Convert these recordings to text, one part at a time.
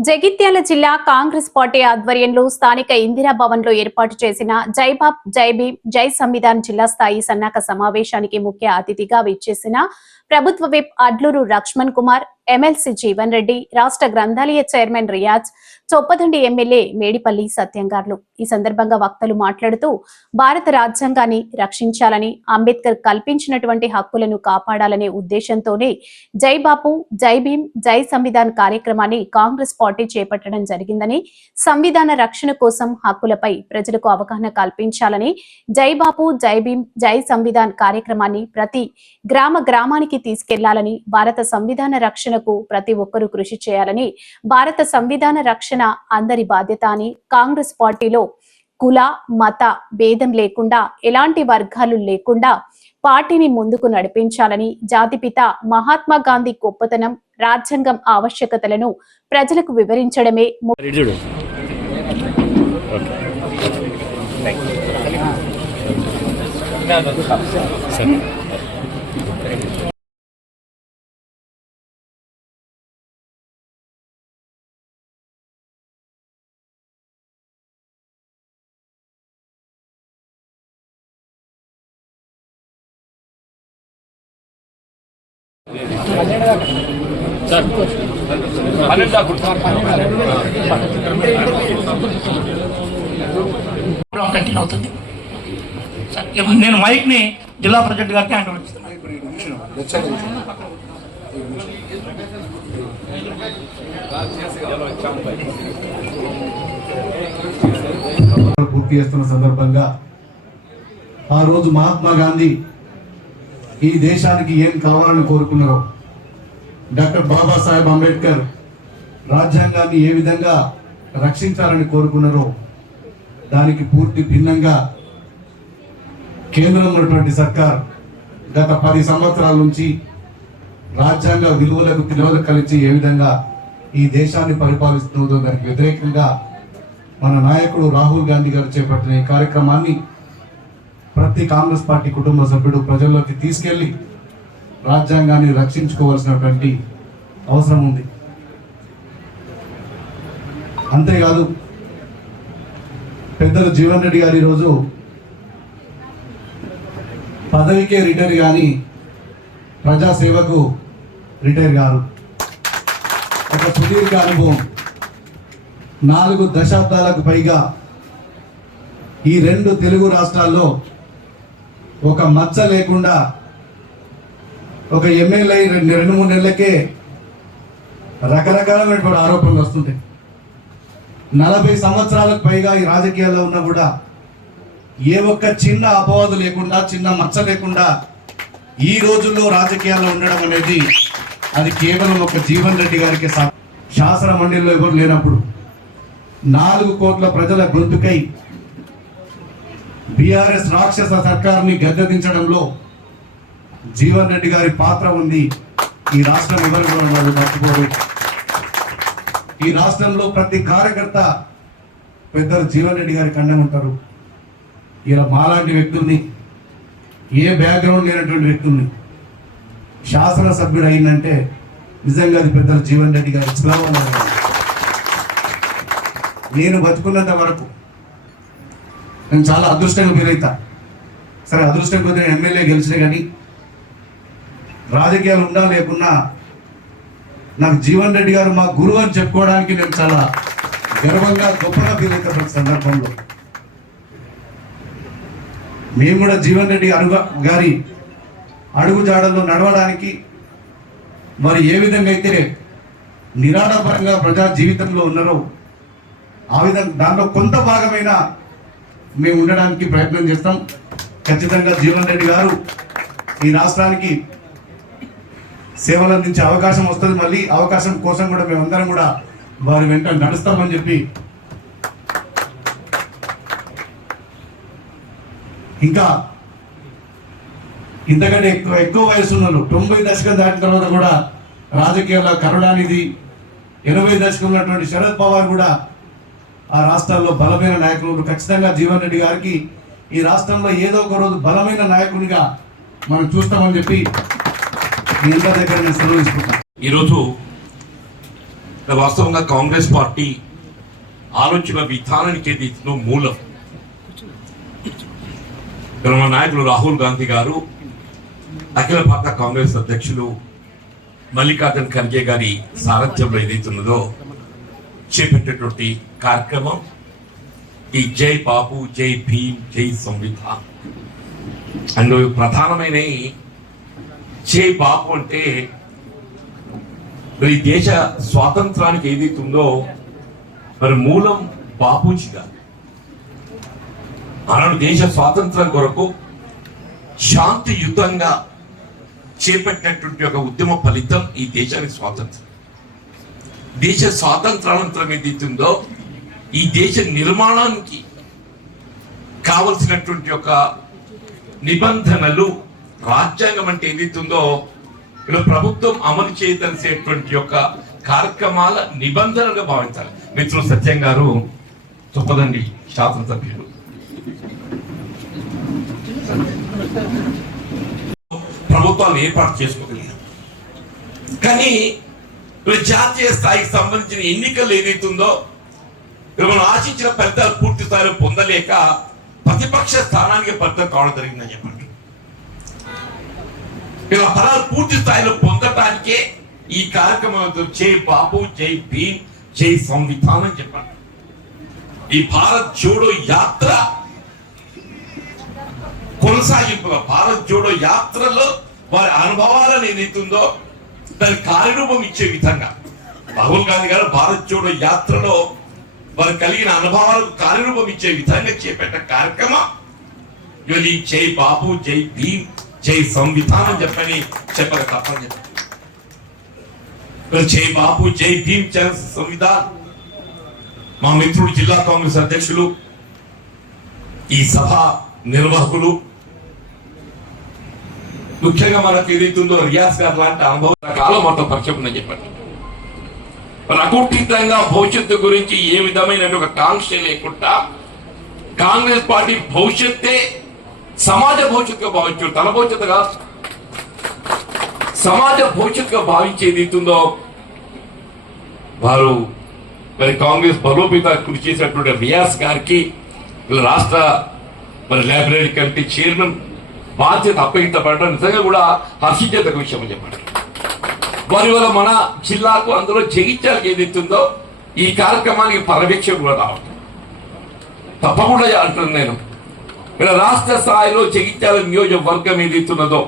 జగిత్యాల జిల్లా కాంగ్రెస్ పార్టీ ఆధ్వర్యంలో స్థానిక ఇందిరా భవన్లో ఏర్పాటు చేసిన జై బాప్ జై జై సంవిధాన్ జిల్లా స్థాయి సన్నాహక సమావేశానికి ముఖ్య అతిథిగా విచ్చేసిన ప్రభుత్వ విప్ అడ్లూరు లక్ష్మణ్ కుమార్ ఎమ్మెల్సీ జీవన్ రెడ్డి రాష్ట్ర గ్రంథాలయ చైర్మన్ రియాజ్ చొప్పదండి ఎమ్మెల్యే మేడిపల్లి సత్యంగార్లు. ఈ సందర్భంగా వక్తలు మాట్లాడుతూ భారత రాజ్యాంగాన్ని రక్షించాలని అంబేద్కర్ కల్పించినటువంటి హక్కులను కాపాడాలనే ఉద్దేశంతోనే జై బాపు జై భీమ్ జై సంవిధాన్ కార్యక్రమాన్ని కాంగ్రెస్ పార్టీ చేపట్టడం జరిగిందని సంవిధాన రక్షణ కోసం హక్కులపై ప్రజలకు అవగాహన కల్పించాలని జై బాపు జై భీమ్ జై సంవిధాన్ కార్యక్రమాన్ని ప్రతి గ్రామ గ్రామానికి తీసుకెళ్ళాలని భారత సంవిధాన రక్షణ రక్షణకు ప్రతి ఒక్కరూ కృషి చేయాలని భారత సంవిధాన రక్షణ అందరి బాధ్యత అని కాంగ్రెస్ పార్టీలో కుల మత భేదం లేకుండా ఎలాంటి వర్గాలు లేకుండా పార్టీని ముందుకు నడిపించాలని జాతిపిత మహాత్మా గాంధీ గొప్పతనం రాజ్యాంగం ఆవశ్యకతలను ప్రజలకు వివరించడమే Thank you. కంటిన్యూ అవుతుంది నేను మైక్ని జిల్లా ప్రెసిడెంట్ గారికి హ్యాండ్ ఓవర్ పూర్తి చేస్తున్న సందర్భంగా ఆ రోజు మహాత్మా గాంధీ ఈ దేశానికి ఏం కావాలని కోరుకున్నారో డాక్టర్ బాబాసాహెబ్ అంబేద్కర్ రాజ్యాంగాన్ని ఏ విధంగా రక్షించాలని కోరుకున్నారో దానికి పూర్తి భిన్నంగా కేంద్రంలో ఉన్నటువంటి సర్కార్ గత పది సంవత్సరాల నుంచి రాజ్యాంగ విలువలకు విలువలు కలిసి ఏ విధంగా ఈ దేశాన్ని పరిపాలిస్తుందో దానికి వ్యతిరేకంగా మన నాయకుడు రాహుల్ గాంధీ గారు చేపట్టిన ఈ కార్యక్రమాన్ని ప్రతి కాంగ్రెస్ పార్టీ కుటుంబ సభ్యుడు ప్రజల్లోకి తీసుకెళ్ళి రాజ్యాంగాన్ని రక్షించుకోవాల్సినటువంటి అవసరం ఉంది. అంతేకాదు పెద్దలు జీవన్ రెడ్డి గారు ఈరోజు పదవికే రిటైర్ కానీ ప్రజాసేవకు రిటైర్ గారు. ఒక సుదీర్ఘ అనుభవం. నాలుగు దశాబ్దాలకు పైగా ఈ రెండు తెలుగు రాష్ట్రాల్లో ఒక మచ్చ లేకుండా ఒక ఎమ్మెల్యే రెండు రెండు మూడు నెలలకే రకరకాలమైనటువంటి ఆరోపణలు వస్తుంటాయి. నలభై సంవత్సరాలకు పైగా ఈ రాజకీయాల్లో ఉన్నా కూడా ఏ ఒక్క చిన్న అపవాదు లేకుండా చిన్న మచ్చ లేకుండా ఈ రోజుల్లో రాజకీయాల్లో ఉండడం అనేది అది కేవలం ఒక జీవన్ రెడ్డి గారికి శాసన మండలిలో ఎవరు లేనప్పుడు నాలుగు కోట్ల ప్రజల గొంతుకై బీఆర్ఎస్ రాక్షస సర్కారుని గద్దెదించడంలో జీవన్ రెడ్డి గారి పాత్ర ఉంది. ఈ రాష్ట్రం ఎవరు కూడా మర్చిపోరు. ఈ రాష్ట్రంలో ప్రతి కార్యకర్త పెద్దలు జీవన్ రెడ్డి గారి కండం ఉంటారు. ఇలా మాలాంటి వ్యక్తుల్ని ఏ బ్యాక్గ్రౌండ్ లేనటువంటి వ్యక్తుల్ని శాసనసభ్యుడు అయిందంటే నిజంగా అది పెద్దలు జీవన్ రెడ్డి గారి స్వభావం నేను బతుకున్నంత వరకు నేను చాలా అదృష్టంగా ఫీల్ అవుతా సరే అదృష్టం కొద్ది నేను ఎమ్మెల్యే గెలిచిన కానీ రాజకీయాలు ఉన్నా లేకున్నా నాకు జీవన్ రెడ్డి గారు మా గురువు అని చెప్పుకోవడానికి నేను చాలా గర్వంగా గొప్పగా ఫీల్ అవుతా ప్రతి సందర్భంలో. మేము కూడా జీవన్ రెడ్డి అడుగు గారి అడుగు జాడల్లో నడవడానికి మరి ఏ విధంగా అయితే నిరాడపరంగా ప్రజా జీవితంలో ఉన్నారో ఆ విధంగా దాంట్లో కొంత భాగమైన మేము ఉండడానికి ప్రయత్నం చేస్తాం. ఖచ్చితంగా జీవన్ రెడ్డి గారు ఈ రాష్ట్రానికి సేవలు అందించే అవకాశం వస్తుంది. మళ్ళీ అవకాశం కోసం కూడా మేమందరం కూడా వారి వెంట నడుస్తామని చెప్పి ఇంకా ఇంతకంటే ఎక్కువ ఎక్కువ వయసు ఉన్న తొంభై దశకం దాటిన తర్వాత కూడా రాజకీయాల కరుణానిధి ఎనభై దశకం ఉన్నటువంటి శరద్ పవార్ కూడా ఆ రాష్ట్రాల్లో బలమైన నాయకులు ఖచ్చితంగా జీవన్ రెడ్డి గారికి ఈ రాష్ట్రంలో ఏదో ఒక రోజు బలమైన నాయకునిగా మనం చూస్తామని చెప్పి మీ అందరి దగ్గర నేను సెలవు తీసుకుంటాను. ఈరోజు వాస్తవంగా కాంగ్రెస్ పార్టీ ఆలోచన విధానానికి ఏదైతుందో మూలం. మన నాయకులు రాహుల్ గాంధీ గారు అఖిల భారత కాంగ్రెస్ అధ్యక్షులు మల్లికార్జున్ ఖర్గే గారి సారథ్యంలో ఏదైతున్నదో చేపట్టేటువంటి కార్యక్రమం ఈ జై బాబు జై భీమ్ జై సంవిధాన్. అందులో ప్రధానమైన జై బాబు అంటే మరి ఈ దేశ స్వాతంత్రానికి ఏదైతే ఉందో మరి మూలం బాపూజీ గారు. ఆనాడు దేశ స్వాతంత్రం కొరకు శాంతియుతంగా చేపట్టినటువంటి ఒక ఉద్యమ ఫలితం ఈ దేశానికి స్వాతంత్రం. దేశ స్వాతంత్రానంతరం ఏదైతుందో ఈ దేశ నిర్మాణానికి కావలసినటువంటి ఒక నిబంధనలు రాజ్యాంగం అంటే ఏదైతుందో ఇలా ప్రభుత్వం అమలు చేయదలిసేటువంటి యొక్క కార్యక్రమాల నిబంధనలుగా భావించాలి. మిత్రులు సత్యం గారు చొప్పదండి శాసనసభ్యులు ప్రభుత్వాలు ఏర్పాటు చేసుకోగలిగారు. కానీ జాతీయ స్థాయికి సంబంధించిన ఎన్నికలు ఏదైతుందో ఇప్పుడు మనం ఆశించిన ఫలితాలు పూర్తి స్థాయిలో పొందలేక ప్రతిపక్ష స్థానానికి ఫలితం కావడం జరిగిందని చెప్పండి. ఇలా ఫలాలు పూర్తి స్థాయిలో పొందటానికే ఈ కార్యక్రమం జై బాబు జై భీమ్ జై సంవిధానం చెప్పండి. ఈ భారత్ జోడో యాత్ర కొనసాగింపు భారత్ జోడో యాత్రలో వారి అనుభవాలను ఏదైతుందో దాని కార్యరూపం ఇచ్చే విధంగా. రాహుల్ గాంధీ గారు భారత్ జోడో యాత్రలో వారు కలిగిన అనుభవాలకు కార్యరూపం ఇచ్చే విధంగా చేపట్ట కార్యక్రమం. ఇవాళ జై బాబు జై భీమ్ జై సంవిధానం చెప్పని చెప్పక తప్పని చెప్పారు. జై బాబు జై భీమ్ జై సంవిధాన్. మా మిత్రుడు జిల్లా కాంగ్రెస్ అధ్యక్షులు ఈ సభ నిర్వాహకులు ముఖ్యంగా మనకు ఏదైతుందో రియాజ్ గారు లాంటి అనుభవం కాలం మొత్తం పరిచయం ఉందని చెప్పండి. ప్రకృతితంగా భవిష్యత్తు గురించి ఏ విధమైన ఒక కాంక్ష లేకుండా కాంగ్రెస్ పార్టీ భవిష్యత్తే సమాజ భవిష్యత్తుగా భావించు తన భవిష్యత్తుగా కాదు సమాజ భవిష్యత్తుగా భావించేది ఏదైతుందో వారు మరి కాంగ్రెస్ బలోపేత కృషి చేసినటువంటి రియాస్ గారికి రాష్ట్ర మరి లైబ్రరీ కమిటీ చైర్మన్ బాధ్యత అప్పగించబడడం నిజంగా కూడా హర్షించేత విషయం అని చెప్పండి వారి వల్ల మన జిల్లాకు అందులో జగిత్యాలకు ఏదైతుందో ఈ కార్యక్రమానికి పర్యవేక్షణ కూడా రావడం తప్పకుండా అంటున్నాను నేను. ఇలా రాష్ట్ర స్థాయిలో జగిత్యాల నియోజకవర్గం ఏదైతున్నదో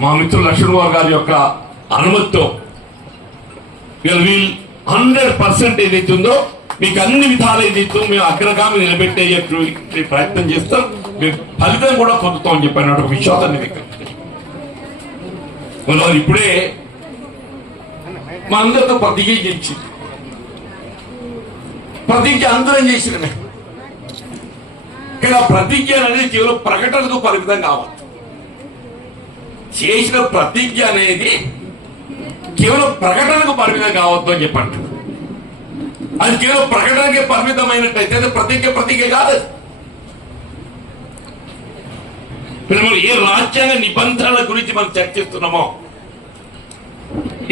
మా మిత్రులు లక్ష్మణ్ గారి యొక్క అనుమతితో వీళ్ళు హండ్రెడ్ పర్సెంట్ ఏదైతుందో మీకు అన్ని విధాలు ఏదైతుందో మేము అగ్రగామి నిలబెట్టే ప్రయత్నం చేస్తాం. మేము ఫలితం కూడా పొందుతామని చెప్పాను. ఒక విశ్వాసాన్ని వ్యక్తం ఇప్పుడే మా అందరితో ప్రతిజ్ఞ చేసి ప్రతిజ్ఞ అందరం చేసినమే. కానీ ప్రతిజ్ఞ అనేది కేవలం ప్రకటనకు పరిమితం కావద్దు చేసిన ప్రతిజ్ఞ అనేది కేవలం ప్రకటనకు పరిమితం కావద్దు అని చెప్పండి. అది కేవలం ప్రకటనకే పరిమితమైనట్టయితే అది ప్రతిజ్ఞ ప్రతిజ్ఞ కాదు ఇప్పుడు మనం ఏ రాజ్యాంగ నిబంధనల గురించి మనం చర్చిస్తున్నామో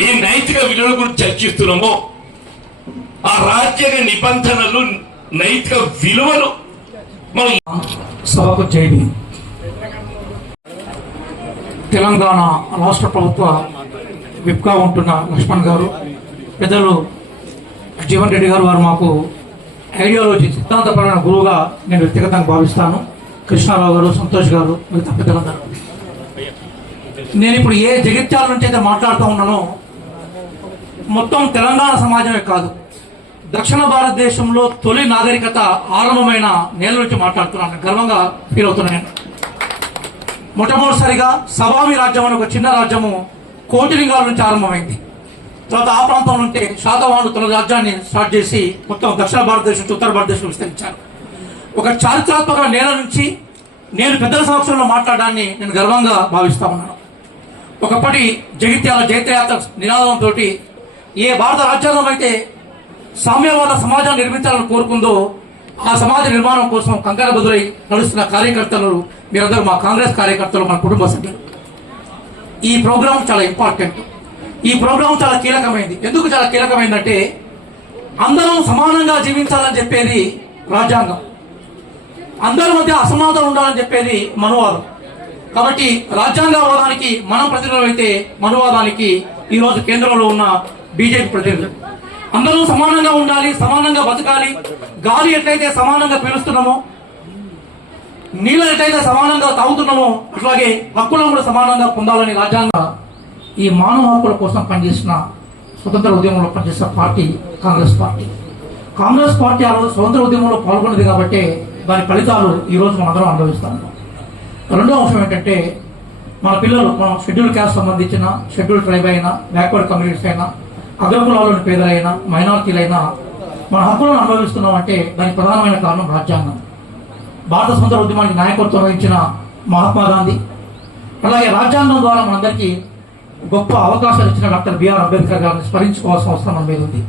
ఏ నైతిక విలువల గురించి చర్చిస్తున్నామో ఆ రాజ్యాంగ నిబంధనలు నైతిక విలువలు మనం సభకు చేయండి తెలంగాణ రాష్ట్ర ప్రభుత్వ విప్గా ఉంటున్న లక్ష్మణ్ గారు పెద్దలు జీవన్ రెడ్డి గారు వారు మాకు ఐడియాలజీ సిద్ధాంతపరమైన గురువుగా నేను వ్యక్తిగతంగా భావిస్తాను. కృష్ణారావు గారు సంతోష్ గారు మిగతా పెద్దలందరూ నేను ఇప్పుడు ఏ జగిత్యాల నుంచి అయితే మాట్లాడుతూ ఉన్నానో మొత్తం తెలంగాణ సమాజమే కాదు. దక్షిణ భారతదేశంలో తొలి నాగరికత ఆరంభమైన నేల నుంచి మాట్లాడుతున్నాను. గర్వంగా ఫీల్ అవుతున్నాను నేను. మొట్టమొదటిసారిగా సవామి రాజ్యం అనే ఒక చిన్న రాజ్యము కోటిలింగాల నుంచి ఆరంభమైంది. తర్వాత ఆ ప్రాంతం నుండి శాతవాహనులు తన రాజ్యాన్ని స్టార్ట్ చేసి మొత్తం దక్షిణ భారతదేశం నుంచి ఉత్తర భారతదేశం విస్తరించారు. ఒక చారిత్రాత్మక నేల నుంచి నేను పెద్దల సమక్షంలో మాట్లాడడాన్ని నేను గర్వంగా భావిస్తా ఉన్నాను. ఒకప్పటి జగిత్యాల జైత్రయాత్ర నినాదంతో ఏ భారత రాజ్యాంగం అయితే సామ్యవాద సమాజాన్ని నిర్మించాలని కోరుకుందో ఆ సమాజ నిర్మాణం కోసం కంకర బదులై నడుస్తున్న కార్యకర్తలు మీరందరూ మా కాంగ్రెస్ కార్యకర్తలు మన కుటుంబ సభ్యులు. ఈ ప్రోగ్రాం చాలా ఇంపార్టెంట్. ఈ ప్రోగ్రాం చాలా కీలకమైంది. ఎందుకు చాలా కీలకమైందంటే అందరం సమానంగా జీవించాలని చెప్పేది రాజ్యాంగం. అందరి మధ్య అసమానత ఉండాలని చెప్పేది మనువాదం. కాబట్టి రాజ్యాంగవాదానికి మనం ప్రతినిధులు అయితే మనువాదానికి ఈరోజు కేంద్రంలో ఉన్న బీజేపీ ప్రతినిధులు. అందరూ సమానంగా ఉండాలి సమానంగా బతకాలి. గాలి ఎట్లయితే సమానంగా పీలుస్తున్నామో నీళ్ళు ఎట్లయితే సమానంగా తాగుతున్నామో అట్లాగే హక్కులను కూడా సమానంగా పొందాలని రాజ్యాంగ ఈ మానవ హక్కుల కోసం పనిచేసిన స్వతంత్ర ఉద్యమంలో పనిచేసిన party Congress party. Congress party ఆ రోజు స్వతంత్ర ఉద్యమంలో పాల్గొన్నది కాబట్టి దాని ఫలితాలు ఈ రోజు మనందరం అనుభవిస్తాం. రెండో అంశం ఏంటంటే మన పిల్లలు మనం షెడ్యూల్ క్యాస్ట్ సంబంధించిన షెడ్యూల్ ట్రైబ్ అయినా బ్యాక్వర్డ్ కమ్యూనిటీస్ అయినా అగ్రకులాలోని పేదలైనా మైనారిటీలైనా మన హక్కులను అనుభవిస్తున్నాం అంటే దానికి ప్రధానమైన కారణం రాజ్యాంగం. భారత స్వతంత్ర ఉద్యమానికి నాయకత్వం వహించిన మహాత్మా గాంధీ అలాగే రాజ్యాంగం ద్వారా మనందరికీ గొప్ప అవకాశాలు ఇచ్చిన డాక్టర్ బిఆర్ అంబేద్కర్ గారిని స్మరించుకోవాల్సిన అవసరం మన మీద ఉంది.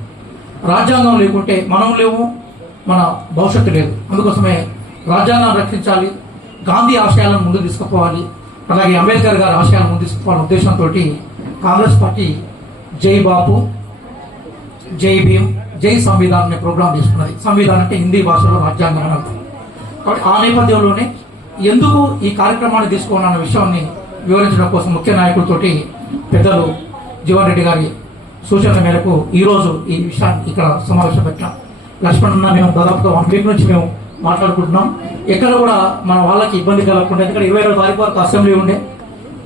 రాజ్యాంగం లేకుంటే మనం లేవు మన భవిష్యత్తు లేదు. అందుకోసమే రాజ్యాంగాన్ని రక్షించాలి గాంధీ ఆశయాలను ముందు తీసుకుపోవాలి అలాగే అంబేద్కర్ గారి ఆశయాలను ముందు తీసుకుపోవాలనే ఉద్దేశంతో కాంగ్రెస్ పార్టీ జై బాపు జై భీమ్ జై సంవిధాన్ అనే ప్రోగ్రాం తీసుకున్నది. సంవిధాన్ అంటే హిందీ భాషలో రాజ్యాంగం అని అర్థం. కాబట్టి ఆ నేపథ్యంలోనే ఎందుకు ఈ కార్యక్రమాన్ని తీసుకోవాలన్న విషయాన్ని వివరించడం కోసం ముఖ్య నాయకులతోటి పెద్దలు జీవన్ రెడ్డి గారి సూచనల మేరకు ఈరోజు ఈ విషయాన్ని ఇక్కడ సమావేశపెట్టాం లక్ష్మణ్ అన్న మేము దాదాపుగా వన్ వీక్ నుంచి మేము మాట్లాడుకుంటున్నాం. ఎక్కడ కూడా మన వాళ్ళకి ఇబ్బంది కలగకుండా ఎందుకంటే ఇరవై ఏడో తారీఖు వరకు అసెంబ్లీ ఉండే.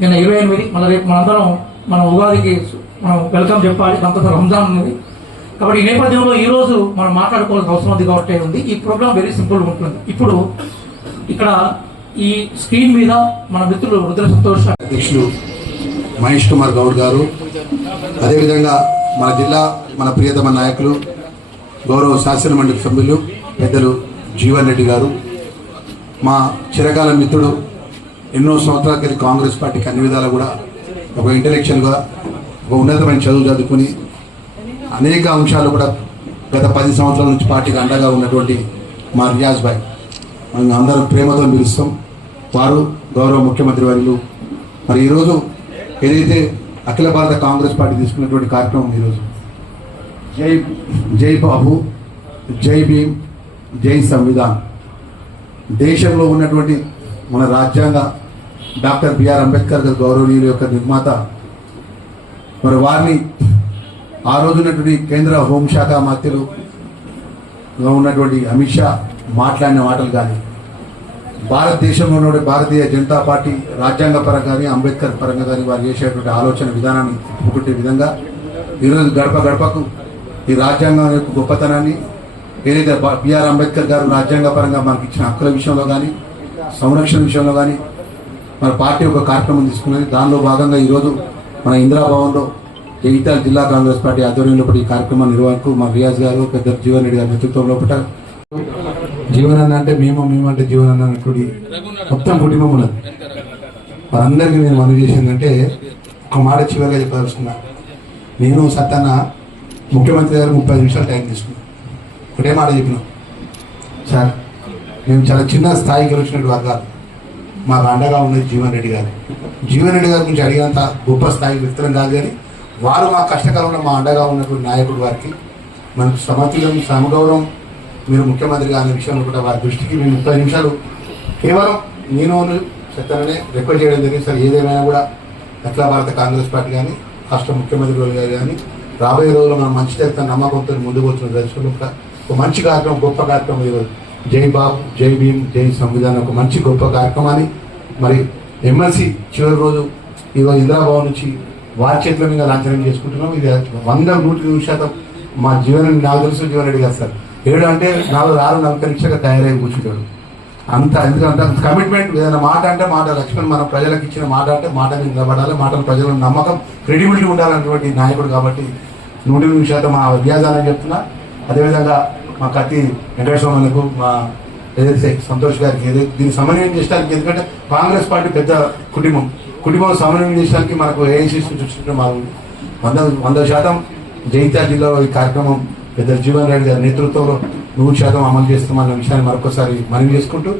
నిన్న ఇరవై ఎనిమిది మళ్ళీ రేపు మనందరం మన ఉగాదికి మనం వెల్కమ్ చెప్పాలి దాంతో రంజాన్ ఉంది కాబట్టి ఈ నేపథ్యంలో ఈరోజు మనం మాట్లాడుకోవాల్సిన అవసరం ఉంది కాబట్టి ఉంది. ఈ ప్రోగ్రామ్ వెరీ సింపుల్ ఉంటుంది. ఇప్పుడు ఇక్కడ ఈ స్క్రీన్ మీద మన మిత్రులు రుద్ర సంతోష్ అధ్యక్షులు మహేష్ కుమార్ గౌడ్ గారు. అదేవిధంగా మన జిల్లా మన ప్రియతమ నాయకులు గౌరవ శాసనమండలి సభ్యులు పెద్దలు జీవన్ రెడ్డి గారు మా చిరకాల మిత్రుడు ఎన్నో సంవత్సరాల క్రితం కాంగ్రెస్ పార్టీకి అన్ని విధాలు కూడా ఒక ఇంటలెక్చువల్గా ఒక ఉన్నతమైన చదువు చదువుకుని అనేక అంశాలు కూడా గత పది సంవత్సరాల నుంచి పార్టీకి అండగా ఉన్నటువంటి మా రియాజ్ భాయ్. మనం అందరం ప్రేమతో పిలుస్తాం వారు గౌరవ ముఖ్యమంత్రి వర్యులు. మరి ఈరోజు ఏదైతే అఖిల భారత కాంగ్రెస్ పార్టీ తీసుకున్నటువంటి కార్యక్రమం ఈరోజు జై జై బాబు జై భీమ్ జై సంవిధాన్. దేశంలో ఉన్నటువంటి మన రాజ్యాంగ డాక్టర్ బిఆర్ అంబేద్కర్ గారు గౌరవనీయుల యొక్క నిర్మాత మరి వారిని ఆ రోజున్నటువంటి కేంద్ర హోంశాఖ మంత్రులు ఉన్నటువంటి అమిత్ షా మాట్లాడిన మాటలు కానీ భారతదేశంలో ఉన్న భారతీయ జనతా పార్టీ రాజ్యాంగ పరంగా కానీ అంబేద్కర్ పరంగా కానీ వారు చేసేటువంటి ఆలోచన విధానాన్ని ఒప్పుకుంటే విధంగా ఈరోజు గడప గడపకు ఈ రాజ్యాంగం యొక్క గొప్పతనాన్ని ఏదైతే బిఆర్ అంబేద్కర్ గారు రాజ్యాంగ పరంగా మనకి ఇచ్చిన హక్కుల విషయంలో కానీ సంరక్షణ విషయంలో కానీ మన పార్టీ ఒక కార్యక్రమం తీసుకున్నది. దానిలో భాగంగా ఈరోజు మన ఇందిరాభవన్లో జగిత్యాల జిల్లా కాంగ్రెస్ పార్టీ ఆధ్వర్యంలో ఈ కార్యక్రమం నిర్వహణకు మా రియాజ్ గారు పెద్ద జీవన్ రెడ్డి గారి నేతృత్వంలో పట్ట జీవనన్న అంటే మేము మేము అంటే జీవనన్న అన్నటువంటి మొత్తం కుటుంబం ఉన్నది. వారందరికీ నేను మనవి చేసిందంటే ఒక మాట చివరిగా చెప్పదలుచుకున్నా. నేను సత్తన్న ముఖ్యమంత్రి గారు ముప్పై నిమిషాలు టైం తీసుకున్నాం ఒకటే మాట చెప్పినాం. సార్ మేము చాలా చిన్న స్థాయికి వచ్చినట్టు వర్గాలు. మాకు అండగా ఉన్నది జీవన్ రెడ్డి గారు. జీవన్ రెడ్డి గారి గురించి అడిగినంత గొప్ప స్థాయి వ్యక్తులం కాదు కానీ వారు మా కష్టకాలంలో మా అండగా ఉన్నటువంటి నాయకుడు వారికి మనకు సమతుల్యం సమగౌరవం మీరు ముఖ్యమంత్రి అనే విషయంలో కూడా వారి దృష్టికి మేము ముప్పై నిమిషాలు కేవలం నేను చెప్తాననే రిక్వెస్ట్ చేయడం జరిగింది. సార్ ఏదేమైనా కూడా అఖిల భారత కాంగ్రెస్ పార్టీ కానీ రాష్ట్ర ముఖ్యమంత్రి గారు కానీ రాబోయే రోజుల్లో మనం మంచి చేస్తాం నమ్మకంతో ముందుకు వచ్చిన దర్శకులు. ఒక మంచి కార్యక్రమం గొప్ప కార్యక్రమం ఈరోజు జై బాబు జై భీమ్ జై సంవిధానం. ఒక మంచి గొప్ప కార్యక్రమాన్ని మరి ఎమ్మెల్సీ చివరి రోజు ఈరోజు ఇందిరాభవన్ నుంచి వారి చేతుల మీద లాంఛనం చేసుకుంటున్నాం. ఇది వంద నూట నూరు శాతం మా జీవనం నాకు తెలుసు జీవన్ రెడ్డి గారు సార్. ఏడు అంటే నాలుగు ఆరు నలభై నిమిషాలుగా తయారై కూర్చుంటాడు. అంత ఎందుకంటే కమిట్మెంట్ ఏదైనా మాట అంటే మాట. లక్ష్మణ్ మన ప్రజలకు ఇచ్చిన మాట అంటే మాట మీద నిలబడాలి. మాటలు ప్రజల నమ్మకం క్రెడిబిలిటీ ఉండాలన్నటువంటి నాయకుడు కాబట్టి నూటి ఎనిమిది శాతం మా అభ్యాసాలని చెప్తున్నా. అదేవిధంగా మా కత్తి వెంకటేశ్వరకు మా ఏదైతే సంతోష్ గారికి ఏదైతే దీన్ని సమన్వయం చేయడానికి ఎందుకంటే కాంగ్రెస్ పార్టీ పెద్ద కుటుంబం. కుటుంబం సమన్వయం చేయడానికి మనకు ఏఐసీ చూసుకుంటే మాకు వంద వంద శాతం జైత్యాల జిల్లాలో ఈ కార్యక్రమం పెద్ద జీవన్ రెడ్డి గారి నేతృత్వంలో నూరు శాతం అమలు చేస్తామన్న విషయాన్ని మరొకసారి మనవి చేసుకుంటూ